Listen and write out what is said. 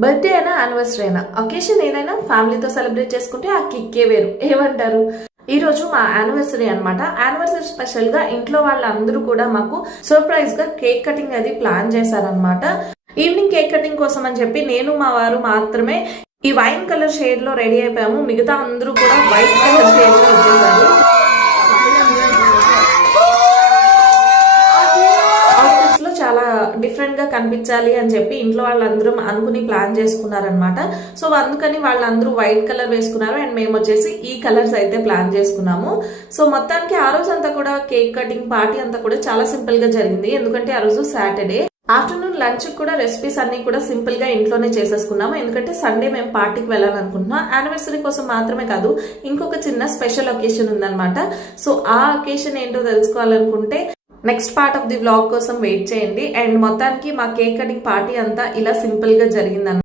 Birthday అయినా anniversary అయినా occasion ఏదైనా ఫ్యామిలీతో సెలబ్రేట్ చేసుకుంటే ఆ కిక్కే వేరు. ఏమంటారు? ఈ రోజు మా యానివర్సరీ అన్నమాట. యానివర్సరీ స్పెషల్ గా ఇంట్లో వాళ్ళందరూ కూడా మాకు సర్ప్రైజ్ గా కేక్ కటింగ్ అది ప్లాన్ చేశారనమాట. ఈవినింగ్ కేక్ కటింగ్ కోసం అని చెప్పి నేను మా వారు మాత్రమే ఈ వైన్ కలర్ షేడ్ లో రెడీ అయిపోయాము. మిగతా అందరూ కూడా వైట్ కలర్ షేడ్ లో వచ్చేసారు. చాలా డిఫరెంట్ గా కనిపించాలి అని చెప్పి ఇంట్లో వాళ్ళందరూ అనుకుని ప్లాన్ చేసుకున్నారనమాట. సో అందుకని వాళ్ళందరూ వైట్ కలర్ వేసుకున్నారు అండ్ మేము వచ్చేసి ఈ కలర్స్ అయితే ప్లాన్ చేసుకున్నాము. సో మొత్తానికి ఆ రోజు అంతా కూడా కేక్ కటింగ్ పార్టీ అంతా కూడా చాలా సింపుల్ గా జరిగింది. ఎందుకంటే ఆ రోజు సాటర్డే ఆఫ్టర్నూన్ లంచ్ కూడా రెసిపీస్ అన్ని కూడా సింపుల్ గా ఇంట్లోనే చేసేసుకున్నాము. ఎందుకంటే సండే మేము పార్టీకి వెళ్ళాలనుకుంటున్నాం. యానివర్సరీ కోసం మాత్రమే కాదు, ఇంకొక చిన్న స్పెషల్ ఒకేషన్ ఉందన్నమాట. సో ఆ ఒకేషన్ ఏంటో తెలుసుకోవాలనుకుంటే next part of the vlog కోసం వెయిట్ చేయండి. అండ్ మొత్తానికి మా కేక్ కటింగ్ పార్టీ అంతా ఇలా సింపుల్ గా జరిగింది.